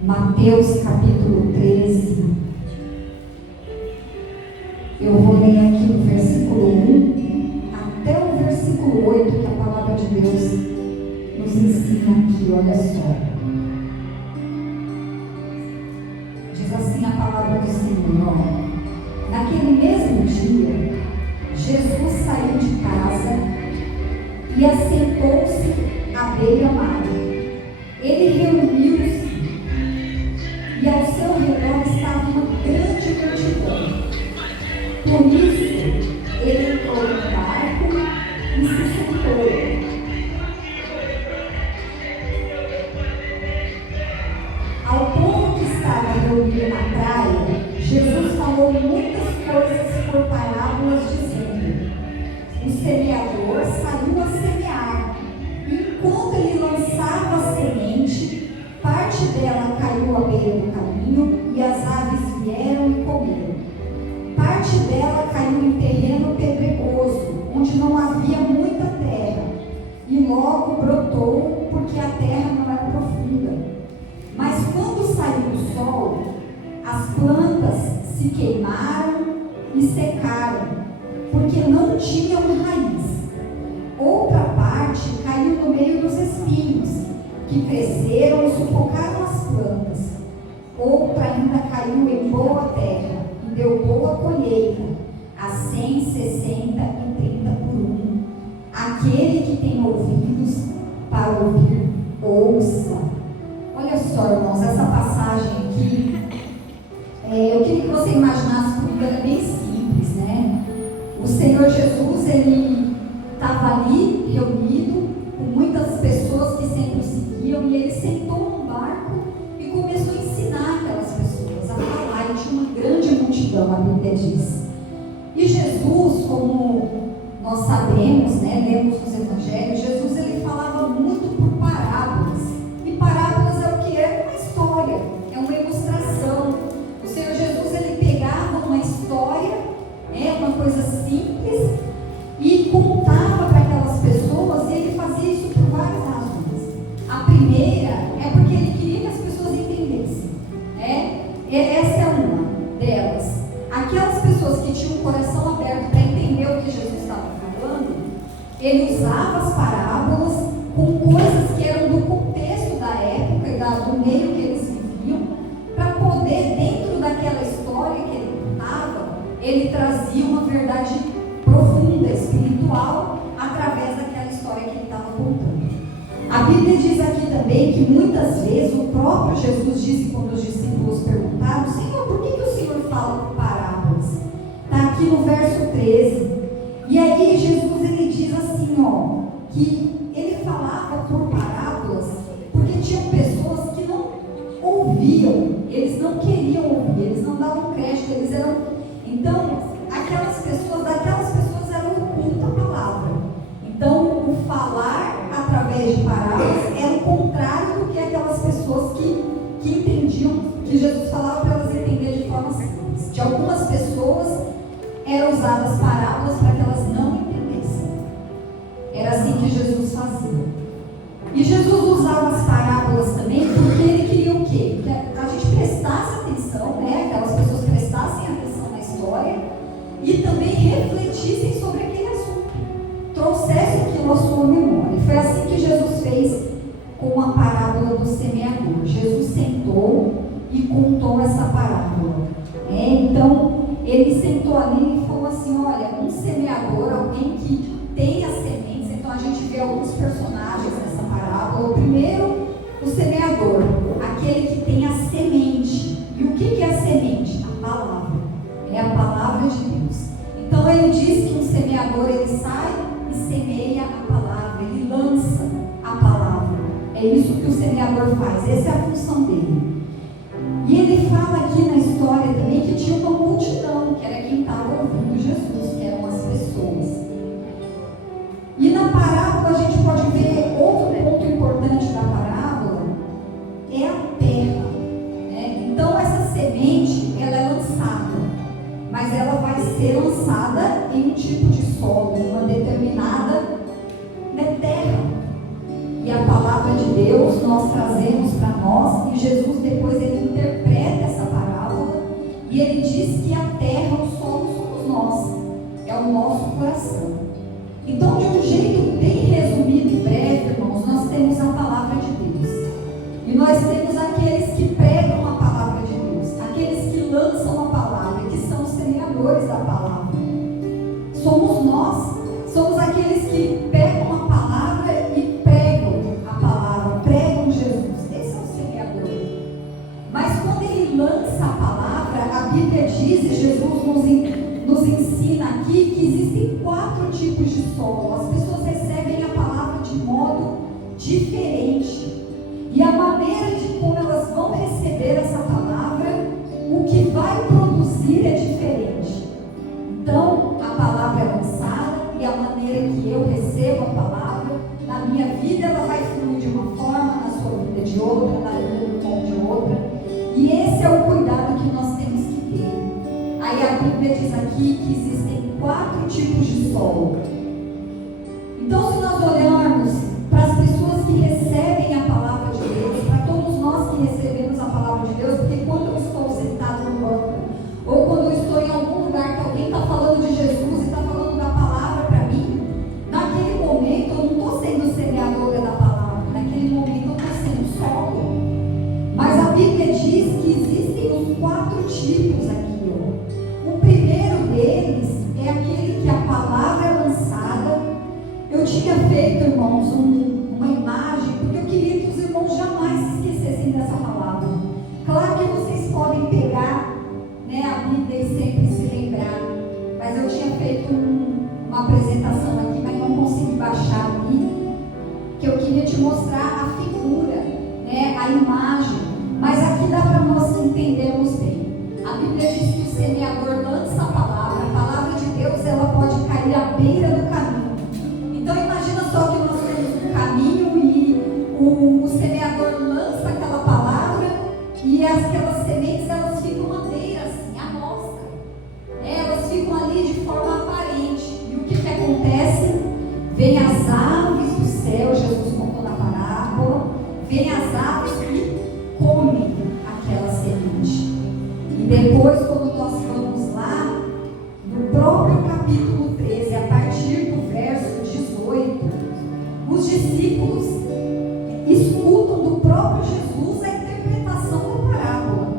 Mateus capítulo 13. Eu vou ler aqui do versículo 1 até o versículo 8, que a palavra de Deus nos ensina aqui, olha só. Diz assim a palavra do Senhor: naquele mesmo dia, Jesus saiu de casa e assentou-se à beira-mar. Ele reuniu-se e ao seu redor estava uma grande multidão. Por isso, ele entrou no barco e se sentou. Ao povo que estava reunido na praia, Jesus falou muitas coisas por parábolas, dizendo: o semeador saiu a semear, e enquanto ele lançava a semente, parte dela caiu à beira do caminho, e as aves vieram e comeram. Parte dela caiu em terreno pedregoso, onde não havia muita terra, e logo brotou, porque a terra não era profunda. Mas quando saiu o sol, as plantas se queimaram e secaram, porque não tinham raiz. Outra parte caiu no meio dos espinhos, que cresceram e sufocaram as plantas. Outra ainda caiu em boa terra e deu boa colheita, a 100, 60 e 30 por um. Aquele que tem ouvidos para ouvir, ouça. Olha só, irmãos, essa passagem aqui, eu queria que você imaginasse comigo, ela é bem simples, né? O Senhor Jesus, ele estava ali reunido com muitas pessoas que sempre o seguiam, e ele sentou num barco e começou a ensinar aquelas pessoas a falar, e tinha uma grande multidão, a Bíblia diz. E Jesus, como nós sabemos, né, lemos nos evangelhos, Jesus ele falava muito por parábolas, e parábolas é o que? É uma história, é uma ilustração. O Senhor Jesus ele pegava uma história, uma coisa simples, e contava para aquelas pessoas, e ele fazia isso por várias razões. A primeira é porque ele queria que as pessoas entendessem. Essa é uma delas. Aquelas pessoas que tinham o coração aberto para entender o que Jesus estava falando, ele usava as parábolas com coisas que eram do contexto da época e do meio que eles viviam, para poder, dentro daquela história que ele contava, ele trazia uma verdade profunda, espiritual, através daquela história que ele estava contando. A Bíblia diz aqui também que muitas vezes o próprio Jesus disse, quando os discípulos perguntaram: Senhor, por que o Senhor fala por parábolas? Está aqui no verso 13. E aí Jesus ele diz assim, que ele falava por parábolas porque tinham pessoas que não ouviam, eles não queriam ouvir, eles não davam crédito, eles eram... Então, daquelas pessoas eram o culto à palavra. Então, o falar através de parábolas era o contrário do que aquelas pessoas que entendiam, que Jesus falava para elas entenderem de forma simples. De algumas pessoas eram usadas parábolas para que elas não entendessem. Era assim que Jesus fazia. E Jesus usava as parábolas também porque ele queria o quê? Que a gente prestasse atenção, aquelas pessoas prestassem atenção na história e também refletissem sobre aquele assunto, trouxessem aquilo à sua memória. E foi assim que Jesus fez com a parábola do semeador. Jesus sentou e contou essa parábola. Então, ele sentou ali e falou assim: olha, um semeador, alguém que tem as sementes. Então, a gente vê alguns personagens nessa parábola. O primeiro, o semeador, aquele que tem a semente. E o que é a semente? A palavra. É a palavra de Deus. Então ele diz que um semeador ele sai e semeia a palavra, ele lança a palavra. É isso que o semeador faz, essa é a função dele. E ele fala aqui na história também que tinha uma multidão, que era quem estava ouvindo Jesus, que eram as pessoas. E na parábola a gente pode ver outro ponto importante da parábola, é a terra. Então essa semente ela é lançada, mas ela vai ser lançada em um tipo de solo, uma determinada terra. E a palavra de Deus nós trazemos para nós, e Jesus depois depois ele interpreta essa parábola e ele diz que a terra, o solo, somos nós, é o nosso coração. Então, de um jeito bem resumido e breve, irmãos, nós temos a palavra de Deus. E nós temos aqueles que pregam a palavra de Deus, aqueles que lançam a palavra, que são os semeadores da palavra. Somos nós, somos aqueles que pegam a palavra e pregam a palavra, pregam Jesus. Esse é o semeador. Mas quando ele lança a palavra, a Bíblia diz, e Jesus nos ensina aqui, que existem 4 tipos de solo. As pessoas recebem a palavra de modo diferente. E a maneira de como elas vão receber essa palavra, o que vai produzir é diferente. Então, a palavra é lançada e a maneira que eu recebo a palavra, na minha vida ela vai fluir de uma forma, na sua vida de outra, na vida do irmão de outra. E esse é o cuidado que nós temos que ter. Aí a Bíblia diz aqui que existem 4 tipos de solo. Então, se nós olharmos para as pessoas que recebem a palavra de Deus, para todos nós que recebemos a palavra de Deus, porque quando eu estou sentado no banco, ou quando eu estou em algum lugar que alguém está falando de Jesus e está falando da palavra para mim, naquele momento eu não estou sendo semeadora da palavra, naquele momento eu estou sendo solo. Mas a Bíblia diz que existem os 4 tipos aqui. O primeiro deles é aquele que a palavra é lançada. Eu tinha feito, irmãos, uma imagem, porque eu queria que os irmãos jamais se esquecessem dessa palavra. Claro que vocês podem pegar, né, a Bíblia e sempre se lembrar, mas eu tinha feito uma apresentação aqui, mas não consegui baixar ali, que eu queria te mostrar a figura, né, a imagem, mas aqui dá para nós entendermos bem. A Bíblia diz que o semeador lança a palavra de Deus, ela pode cair à beira do caminho. Então imagina só que nós temos um caminho e o semeador lança aquela palavra e aquelas sementes, elas ficam à beira, assim, à mostra. Elas ficam ali de forma aparente. E o que acontece? Vem as aves do céu, Jesus contou na parábola, vem as aves e comem aquela semente. E depois, quando nós vamos lá, no próprio capítulo 13, a partir do verso 18, os discípulos escutam do próprio Jesus a interpretação da parábola.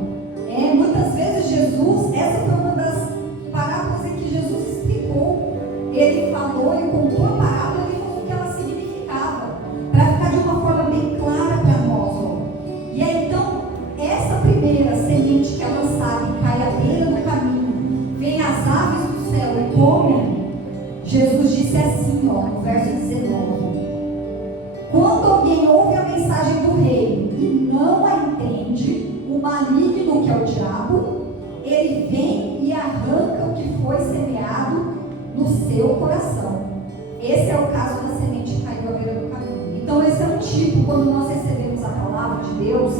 Muitas vezes Jesus, essa foi uma das parábolas em que Jesus explicou. Ele falou e contou a parábola e falou o que ela significava, para ficar de uma forma bem clara para nós. E aí então, essa primeira semente que é lançada e cai à beira do caminho, vem as aves do céu e comem. Jesus disse assim, no verso 19: quando alguém ouve a mensagem do rei e não a entende, o maligno, que é o diabo, ele vem e arranca o que foi semeado no seu coração. Esse é o caso da semente que caiu à beira do caminho. Então esse é um tipo, quando nós recebemos a palavra de Deus,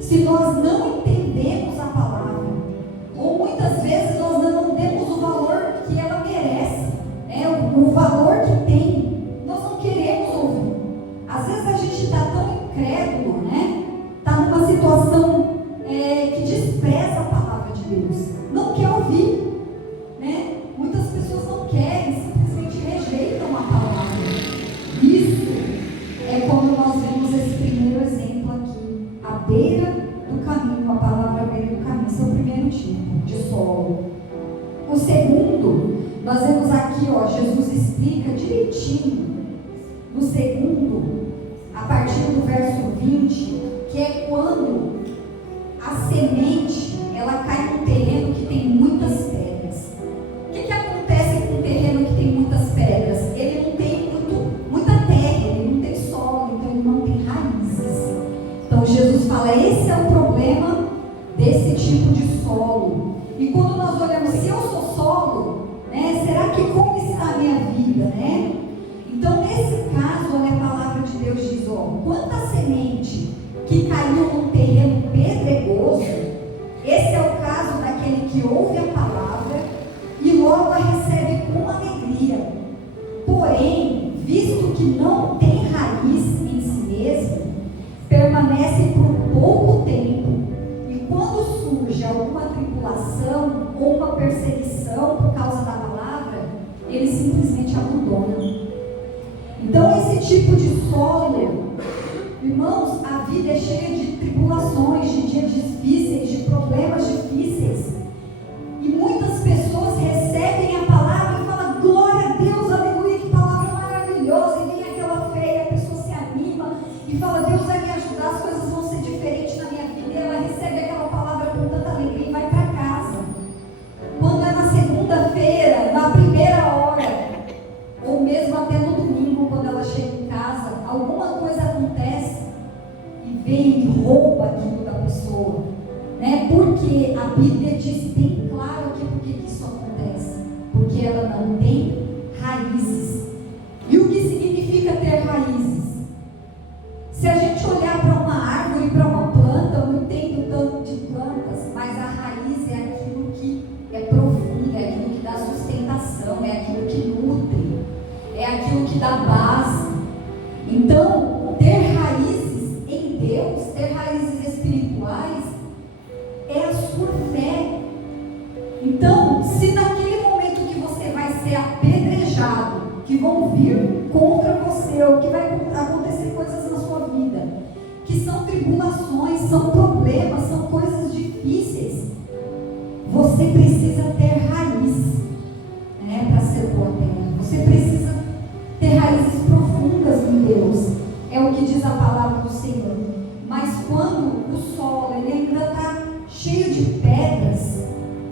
se nós não entendemos a palavra, ou muitas vezes nós não demos o valor que ela merece, o valor que tem, nós não queremos ouvir. Às vezes a gente está tão incrédulo, está numa situação que despreza a palavra de Deus, não quer ouvir, muitas pessoas não querem, simplesmente rejeitam a palavra. Isso é quando nós vemos esse primeiro exemplo aqui, à beira do caminho, a palavra à beira do caminho. Esse é o primeiro tipo de solo. O segundo, nós vemos aqui, Jesus explica direitinho, no segundo, a partir do verso 20, que é quando a semente, ela cai num terreno que tem muitas pedras. O que acontece com um terreno que tem muitas pedras? Ele não tem muita terra, ele não tem solo, então ele não tem raízes. Então Jesus fala, esse é o problema desse tipo de solo. E quando nós olhamos, se eu sou solo, será que como está a minha vida, Então nesse caso, olha, a palavra de Deus diz, quanta semente que caiu num terreno pedregoso, esse é o caso daquele que ouve a palavra e logo a recebe com alegria. Porém, visto que não tem raiz em si mesmo, permanece por pouco tempo. tipo de solo, irmãos, a vida é cheia de tribulações, de dias difíceis, de problemas difíceis. E muitas pessoas recebem a palavra e falam: glória a Deus, aleluia, que palavra maravilhosa. E vem aquela fé e a pessoa se anima e fala: Deus vai me ajudar, as coisas vão ser diferentes na minha vida. E ela recebe aquela palavra com tanta alegria e vai para casa. Quando é na segunda-feira, na primeira hora, ou mesmo até no domingo, quando ela chega em casa, alguma coisa acontece e vem e rouba aquilo da pessoa, né? Porque a Bíblia diz bem claro aqui por que isso acontece: porque ela não tem raízes. E o que significa ter raízes? Se a gente olhar para uma árvore, para uma planta, eu não entendo tanto de plantas, mas a raiz é aquilo que é profundo, é aquilo que dá sustentação, é aquilo que nutre, é aquilo que dá base. Então, ter raízes em Deus, ter raízes espirituais, é a sua fé. Então, se naquele momento que você vai ser apedrejado, que vão vir contra você, ou que vai acontecer coisas na sua vida, que são tribulações, são problemas, são coisas difíceis, você precisa ter raiz, né, para ser boa terra. Você precisa ter raízes profundas em Deus, é o que diz a palavra do Senhor. Mas quando o solo ele ainda está cheio de pedras,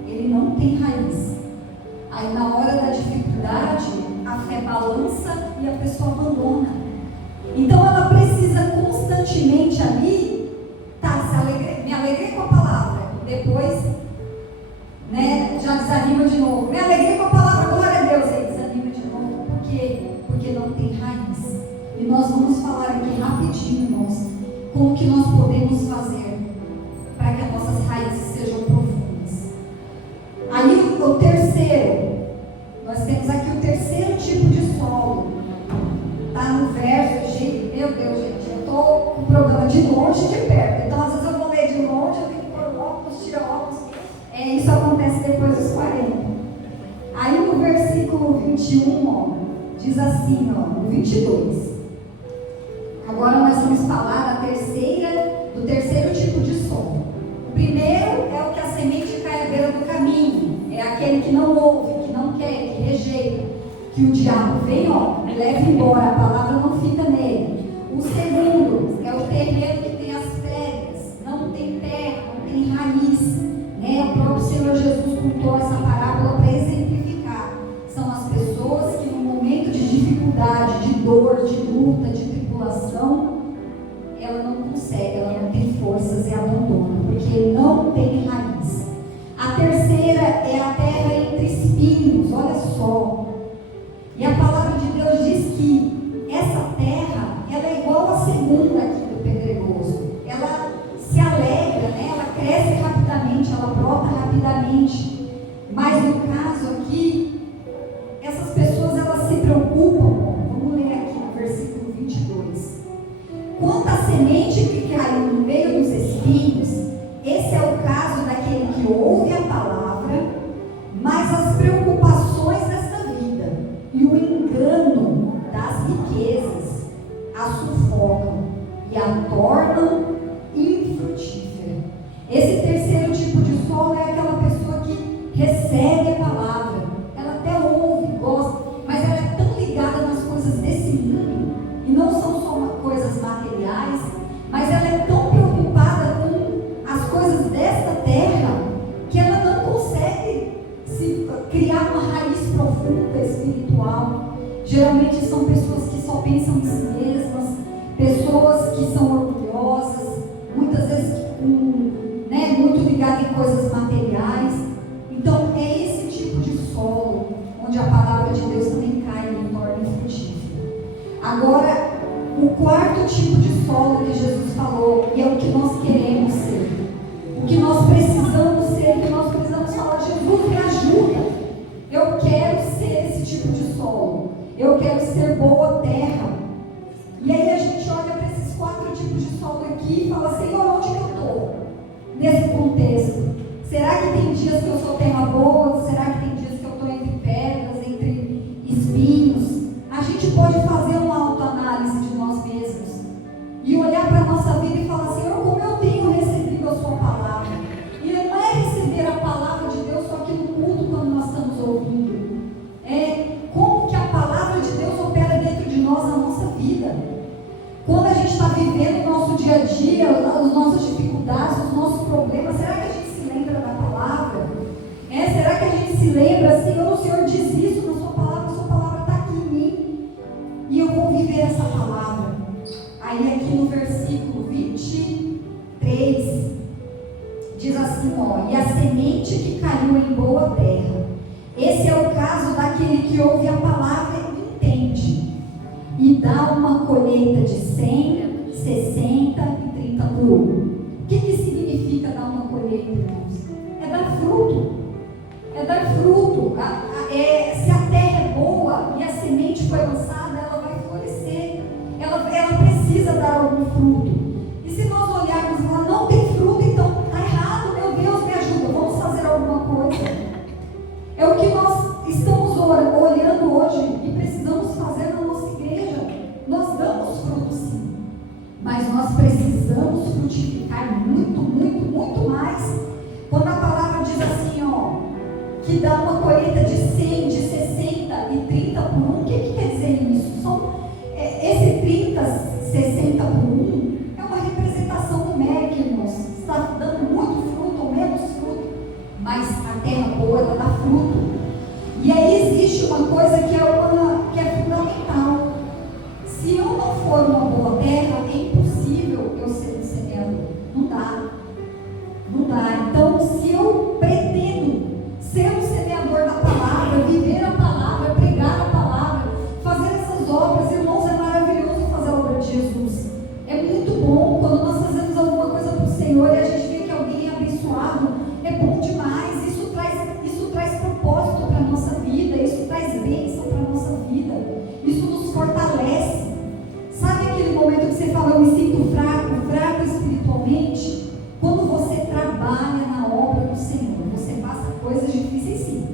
ele não tem raiz. Aí na hora da dificuldade, a fé balança e a pessoa abandona. Então ela precisa constantemente ali, me alegrei com a palavra, depois, né, já desanima de novo. Me alegrei com a palavra, glória a Deus, aí desanima de novo. Por quê? Porque não tem raiz. E nós vamos falar aqui rapidinho, irmãos, como que nós podemos fazer para que as nossas raízes sejam profundas. Aí o terceiro, nós temos aqui o terceiro tipo de solo. Está no verso, meu Deus, gente, eu estou com o programa de longe e de perto. Então, às vezes eu vou ler de longe, eu tenho que pôr óculos, tirar óculos. Isso acontece depois dos 40. Aí no versículo 21, ó, diz assim, ó, no 22. Agora nós vamos falar do terceiro tipo de solo. O primeiro é o que a semente cai à beira do caminho. É aquele que não ouve, que não quer, que rejeita. Que o diabo vem, ó, e leva embora, a palavra não fica nele. O segundo é o terreno que tem as pedras, não tem terra, não tem raiz, né? O próprio Senhor Jesus contou essa parábola para exemplificar. São as pessoas que no momento de dificuldade, de dor, de luta, de tribulação, ela não consegue, ela não tem forças e abandona, porque não tem raiz. A terceira é a terra entre espinhos, olha só. E a palavra de Deus diz que essa terra, ela é igual à segunda aqui do pedregoso. Ela se alegra, né? Ela cresce rapidamente, ela brota rapidamente. Mas no caso aqui, essas pessoas, elas se preocupam. Vamos ler aqui no versículo 22. Quanto à semente que caiu no meio dos espinhos, esse é o caso daquele que ouve a palavra, mas as preocupações desta vida e o engano das riquezas a sufocam e a tornam infrutífera. Esse terceiro tipo de solo é aquela pessoa que recebe a palavra, ela até ouve, gosta, mas ela é tão ligada nas coisas desse mundo, e não são só coisas materiais, mas ela é tão preocupada com as coisas desta terra, que ela não consegue criar uma raiz profunda espiritual. Geralmente são pessoas que só pensam em si mesmas, pessoas que são orgulhosas, muitas vezes muito ligadas em coisas materiais. Então é esse tipo de solo onde a palavra de Deus também cai e torna infrutífera. Agora, o quarto tipo de solo que Jesus falou, e é o que nós queremos ser, o que nós precisamos ser, o que nós precisamos falar: Jesus, me ajuda, eu quero ser esse tipo de solo, eu quero ser boa terra. E aí a gente olha para esses quatro tipos de solo aqui e fala: Senhor, onde que eu estou nesse contexto? Será que tem dias que eu sou terra boa? Será que tem dias que eu estou entre pedras, entre espinhos? A gente pode fazer uma autoanálise diz assim, ó, e a semente que caiu em boa terra. Esse é o caso daquele que ouve a palavra e entende, e dá uma colheita de 100, 60 e 30 por um. O que significa dar uma colheita, irmãos? É dar fruto. É dar fruto. Se a terra é boa e a semente foi lançada, ela vai florescer. Ela precisa dar algum fruto. E se nós olharmos lá, não tem fruto, então está errado, meu Deus, me ajuda, vamos fazer alguma coisa. É o que nós estamos olhando hoje e precisamos fazer na nossa igreja. Nós damos fruto sim, mas nós precisamos frutificar muito, muito, muito mais. Quando a palavra diz assim, ó, que dá uma colheita de 100, de 60 e 30 por um, o que quer dizer isso? Esse 30, 60 por um é uma representação numérica, irmãos. Está dando muito fruto ou menos fruto, mas a terra boa, ela dá fruto. E aí existe uma coisa que é fundamental. Se eu não for uma boa terra, é impossível eu ser um semeador. Não dá. Não dá. Então, se eu pretendo ser um semeador da palavra, viver a palavra, pregar a palavra, fazer essas obras, irmãos, é maravilhoso fazer a obra de Jesus. É muito bom quando nós fazemos alguma coisa para o Senhor e a gente vê que alguém é abençoado. É bom demais. Isso traz propósito para a nossa vida. Isso traz bênção para a nossa vida. Isso nos fortalece. Sabe aquele momento que você fala, eu me sinto fraco espiritualmente? Quando você trabalha na obra do Senhor, você passa coisas difíceis sim,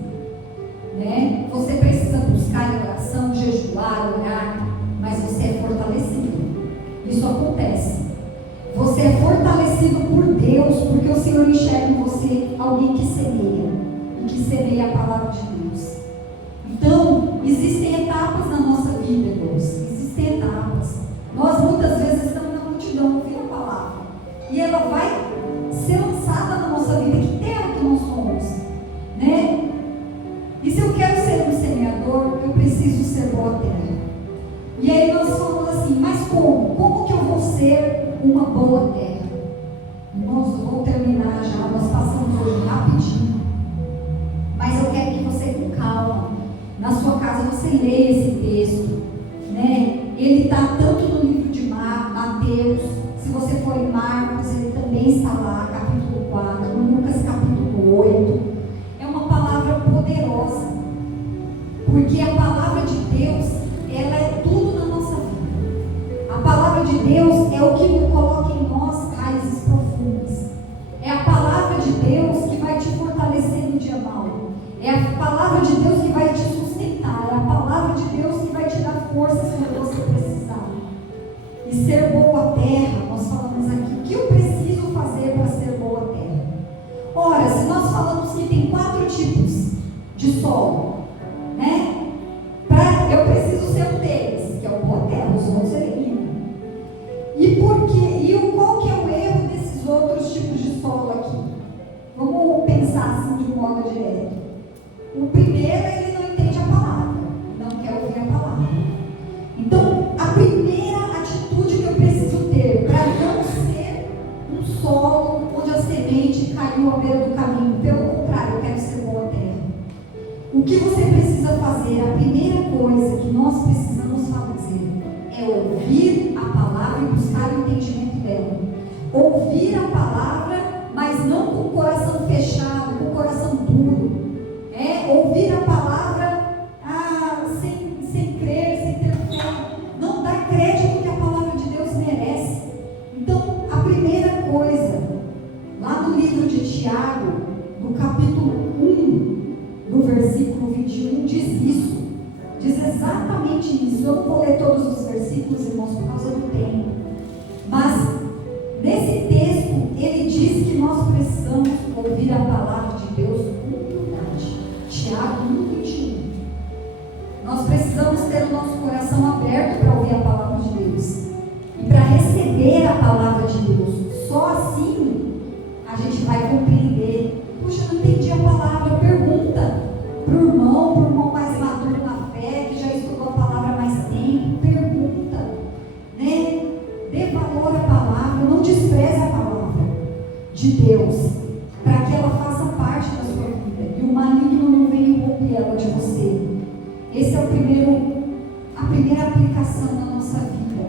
né? Você precisa buscar em oração, jejuar, orar, mas você é fortalecido. Isso acontece. Você é fortalecido por Deus, porque o Senhor enxerga em você alguém que semeia, e que semeia a palavra de Deus. Então, existem etapas na nossa vida, irmãos. Existem etapas. Nós muitas vezes estamos na multidão ouvindo a palavra, e ela vai ser lançada na nossa vida. Que terra que nós somos, né? E se eu quero ser um semeador, eu preciso ser boa terra. E aí nós falamos assim, mas como? Como que eu vou ser uma boa terra? Irmãos, eu vou terminar já, nós passamos hoje rapidinho, mas eu quero que você, com calma, na sua casa, você leia esse texto, né? Ele está tanto no livro de Mateus, se você for em Marcos, ele também está lá, capítulo 4, Lucas capítulo 8. É uma palavra poderosa, porque a palavra de Deus, ela é tudo na nossa vida. A palavra de Deus é o que coloca em nós raízes profundas. É a palavra de Deus que vai te fortalecer no dia mau. É a palavra de Deus que vai te sustentar. É a palavra de Deus que vai te dar forças quando você precisar. E ser boa terra, nós falamos aqui, o que eu preciso fazer para ser boa terra? Ora, se nós falamos que tem 4 tipos de solo, né? Eu preciso ser um deles, que é o boa terra, os outros eliminam. Qual que é o erro desses outros tipos de solo aqui? Vamos pensar assim de modo direto. O primeiro, ele não entende a palavra, não quer ouvir a palavra. Então, a primeira atitude que eu preciso ter para não ser um solo onde a semente caiu à beira do caminho, pelo contrário, eu quero ser boa terra. O que você precisa fazer, a primeira coisa que nós precisamos fazer é ouvir a palavra e buscar o entendimento dela. Ouvir a palavra, mas não com o coração fechado, com o coração duro. Ouvir a palavra sem crer, sem ter fé. Não dá crédito que a palavra de Deus merece. Então, a primeira coisa, lá no livro de Tiago, no capítulo 1, no versículo 21, diz isso. Diz exatamente isso. Eu não vou ler todos os versículos, irmãos, por causa do tempo. Mas, nesse texto, ele diz que nós precisamos ouvir a palavra de Deus com humildade. Tiago 1:21. Nós precisamos ter o nosso coração aberto para ouvir a palavra de Deus e para receber a palavra de Deus. Só assim a gente vai compreender. Puxa, não entendi a palavra. Pergunta para o irmão mais maduro na fé, que já estudou a palavra há mais tempo. Pergunta, né? Dê valor à palavra, não despreze a palavra de Deus. para que ela faça parte da sua vida e o maligno não venha e roube ela de você. Esse é a primeira aplicação na nossa vida.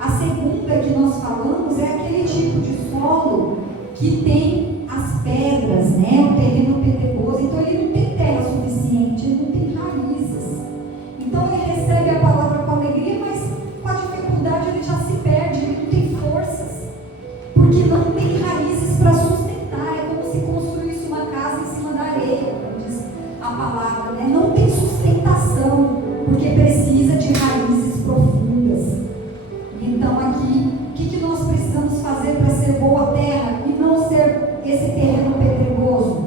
A segunda que nós falamos é aquele tipo de solo que tem as pedras, né? O terreno pedregoso. Então ele não tem terra suficiente, ele não tem raízes. Então ele recebe a palavra com alegria, mas com a dificuldade ele já se perde, ele não tem forças, porque não tem raízes para sustentar. É como se construísse uma casa em cima da areia, como diz a palavra, né? Não tem sustentação, porque precisa de raízes profundas. Então aqui, o que nós precisamos fazer para ser boa terra e não ser esse terreno pedregoso?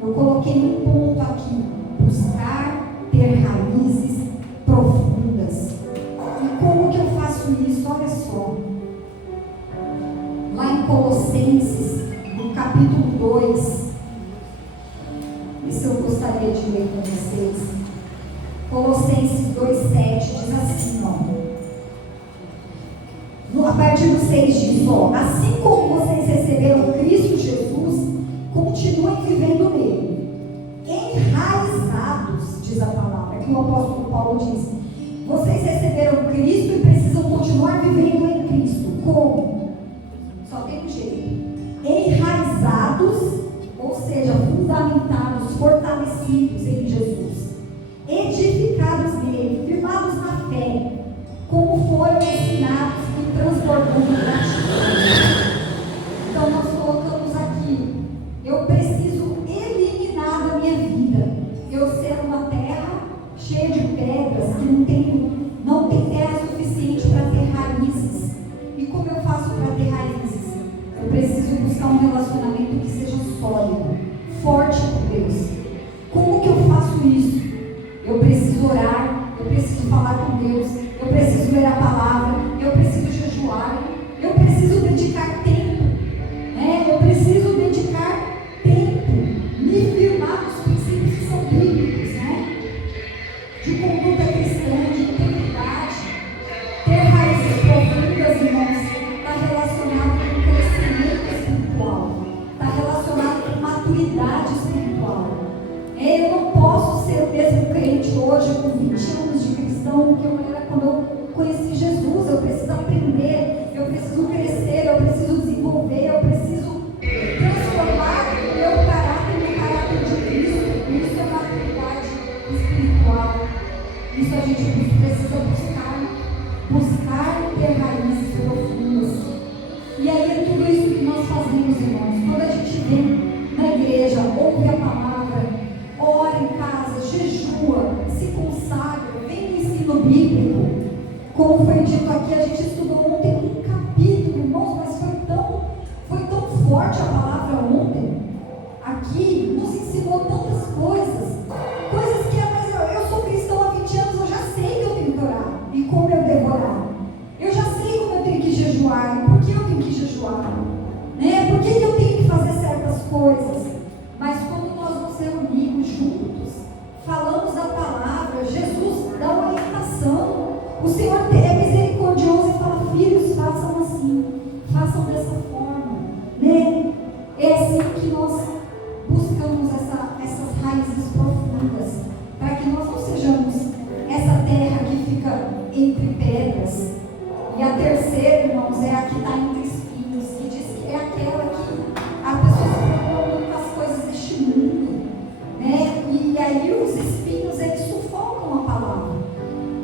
Eu coloquei um ponto aqui: buscar ter raízes profundas. E como que eu faço isso? Olha só, lá em Colossenses, no capítulo 2, isso eu gostaria de ler com vocês. Colossenses 2,7 diz assim, a partir do 6 diz, assim como vocês receberam Cristo Jesus, continuem vivendo nele, enraizados, diz a palavra, que o apóstolo Paulo diz. Vocês receberam Cristo e precisam continuar vivendo em Cristo. Como? Só tem um jeito: enraizados, ou seja, fundamentados, fortalecidos em Jesus, edificados nele, firmados na fé, como foram ensinados e transbordando gratidão. Então nós colocamos aqui: eu preciso eliminar da minha vida eu ser uma terra cheia de pedras, que não tem terra suficiente para ter raízes. E como eu faço para ter raízes? Eu preciso buscar um relacionamento que seja sólido, forte com Deus. Como que eu faço isso? Eu preciso orar, eu preciso falar com Deus, eu preciso ler a palavra, eu preciso jejuar, eu preciso dedicar tempo, né? Eu preciso dedicar tempo, me firmar nos princípios que são bíblicos, né? De conduta cristã, de integridade. Ter raízes profundas, irmãos, está relacionado com crescimento espiritual, está relacionado com maturidade espiritual. Eu não posso ser o mesmo crente hoje, com 20 anos de cristão, que eu era quando eu conheci Jesus. Eu preciso aprender, eu preciso crescer, eu preciso desenvolver, eu preciso transformar o meu caráter no caráter de Cristo. Isso é maturidade espiritual. Isso a gente precisa buscar ter raízes profundas. E aí é tudo isso que nós fazemos, irmãos. Quando a gente vem na igreja, ouve a palavra, ora em casa, jejua, se consagra, vem no ensino bíblico. Como foi dito aqui, a gente estudou ontem um capítulo, irmãos, mas foi tão forte a palavra ontem. Aqui nos ensinou tantas coisas que mas eu sou cristão há 20 anos, eu já sei que eu tenho que orar e como eu devo orar. Eu já sei como eu tenho que jejuar e por que eu tenho que jejuar, né? Por que eu tenho que fazer certas coisas. Mas quando nós nos reunimos juntos, falamos a palavra, Jesus dá uma orientação. O Senhor é misericordioso e fala: filhos, façam assim, façam dessa forma, né? É assim que nós buscamos essas raízes profundas, para que nós não sejamos essa terra que fica entre pedras. E a terceira, irmãos, é a que está entre espinhos, que diz que é aquela que a pessoa se preocupa muito com as coisas deste mundo, né? E aí os espinhos, eles sufocam a palavra.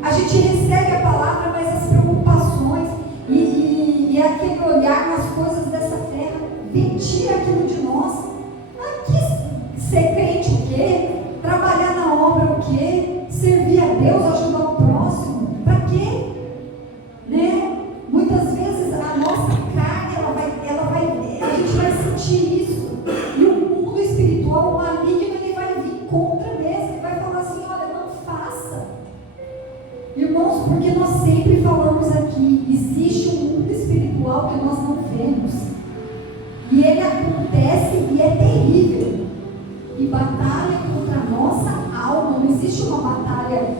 A gente recebe a palavra, mas as preocupações e aquele olhar nas coisas dessa terra tira aquilo de nós. Aqui, ser crente o quê? Trabalhar na obra o quê? Servir a Deus, ajudar o próximo, para quê? Né? Muitas vezes a nossa carne, a gente vai sentir isso, e o mundo espiritual, o maligno, ele vai vir contra mesmo, ele vai falar assim: olha, não faça. Irmãos, porque nós sempre falamos aqui, existe um mundo espiritual que nós não vemos, e ele acontece e é terrível, e batalha contra a nossa alma. Não existe uma batalha,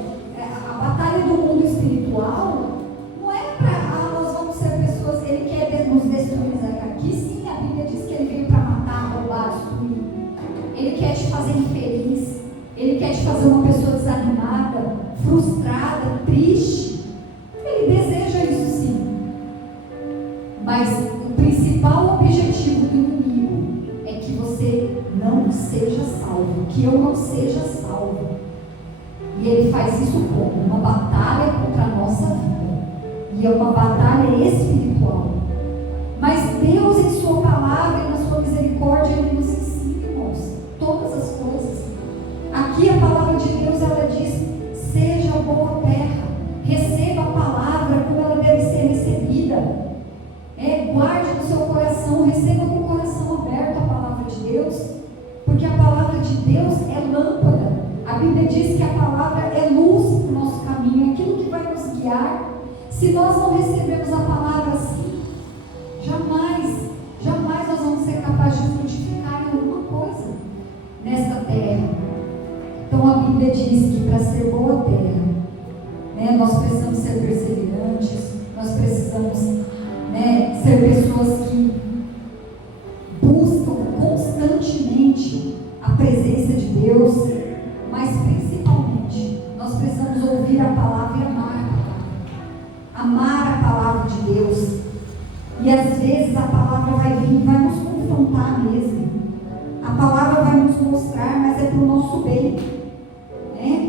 a batalha do mundo espiritual não é para nós vamos ser pessoas, ele quer nos destruir. Aqui sim, a Bíblia diz que ele veio para matar, roubar, destruir. te fazer uma pessoa desanimada, frustrada, triste. Ele deseja isso sim. Mas o principal objetivo do inimigo é que você não seja salvo, que eu não seja salvo. E ele faz isso como? Uma batalha contra a nossa vida. E é uma batalha espiritual. Mas Deus, em sua palavra e na sua misericórdia, Ele nos ensina, irmãos, todas as coisas. Aqui a palavra de Deus, ela diz: seja boa terra, receba a palavra como ela deve ser recebida. Guarde no seu coração, receba com o coração aberto a palavra de Deus, porque a palavra de Deus é lâmpada. A Bíblia diz que a palavra é luz para o nosso caminho, aquilo que vai nos guiar. Se nós não recebemos a palavra assim, jamais nós vamos ser capazes de frutificar em alguma coisa nesta terra. Então a Bíblia diz que para ser boa terra, nós precisamos ser perseverantes, nós precisamos ser pessoas que buscam constantemente a presença de Deus, mas principalmente nós precisamos ouvir a palavra e amar a palavra de Deus. E às vezes a palavra vai vir e vai nos confrontar mesmo. A palavra vai nos mostrar, mas é para o nosso bem.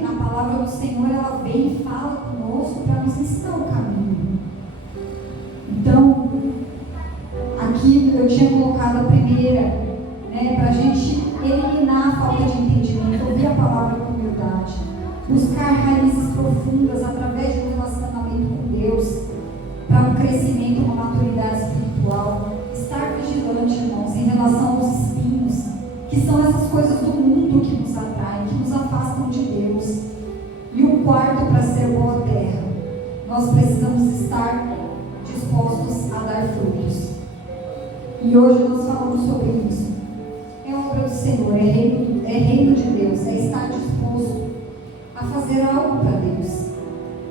A palavra do Senhor, ela vem e fala conosco para nos ensinar o caminho. Então, aqui eu tinha colocado a primeira, para a gente eliminar a falta de entendimento, ouvir a palavra com humildade, buscar raízes profundas através de um relacionamento com Deus, para um crescimento, uma maturidade espiritual, estar vigilante, irmãos, em relação aos espinhos, que são essas coisas do mundo que nos atraem, que nos afastam de Deus. E o quarto, para ser boa terra, nós precisamos estar dispostos a dar frutos. E hoje nós falamos sobre isso. É obra do Senhor, é reino de Deus, é estar disposto a fazer algo para Deus,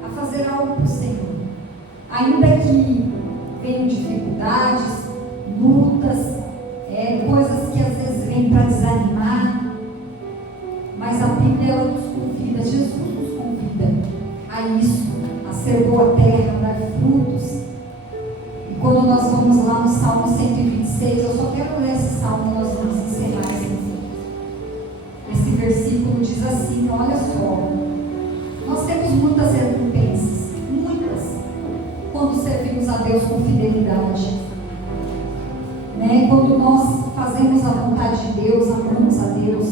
a fazer algo para o Senhor. Ainda que venham dificuldades, lutas, coisas que às vezes vêm para desanimar, mas a Bíblia, ela nos convida, Jesus nos convida a isso, a ser boa terra, a dar frutos. E quando nós vamos lá no Salmo 126, eu só quero ler esse salmo e nós vamos encerrar esse versículo. Diz assim: olha só, nós temos muitas recompensas, quando servimos a Deus com fidelidade, quando nós fazemos a vontade de Deus, amamos a Deus.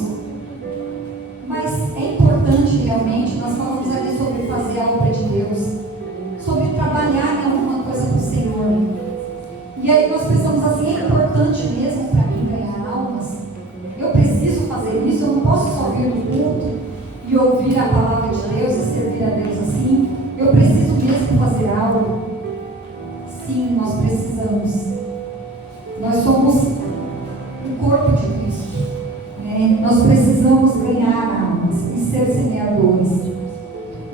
Mas é importante realmente, nós falamos ali sobre fazer a obra de Deus, sobre trabalhar em alguma coisa para o Senhor. E aí nós pensamos assim: é importante mesmo para mim ganhar almas? Eu preciso fazer isso? Eu não posso só vir no culto e ouvir a palavra de Deus e servir a Deus assim? Eu preciso mesmo fazer algo? Sim, nós precisamos. Nós somos o corpo de Cristo, Nós precisamos ganhar almas e ser semeadores.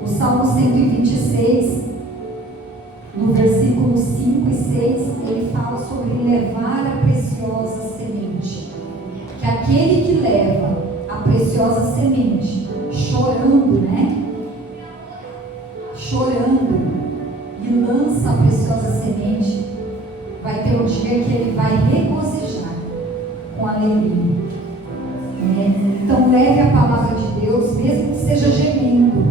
O Salmo 126, no versículo 5 e 6, ele fala sobre levar a preciosa semente. Que aquele que leva a preciosa semente, chorando, chorando, e lança a preciosa semente, vai ter um dia que ele vai regozijar com alegria. Então leve a palavra de Deus, mesmo que seja gemendo,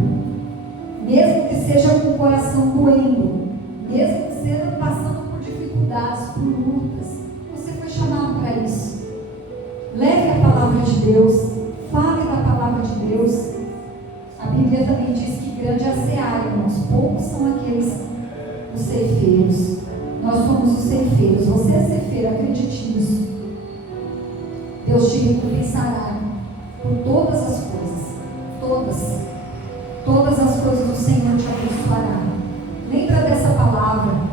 mesmo que seja com o coração doendo, mesmo que seja passando por dificuldades, por lutas. Você foi chamado para isso. Leve a palavra de Deus, fale da palavra de Deus. A Bíblia também diz que grande é a seara, irmãos, poucos são aqueles, os ceifeiros. Nós somos os ceifeiros. Você é ceifeiro, acredite nisso. Deus te recompensará por todas as coisas. Todas as coisas do Senhor te abençoará. Lembra dessa palavra.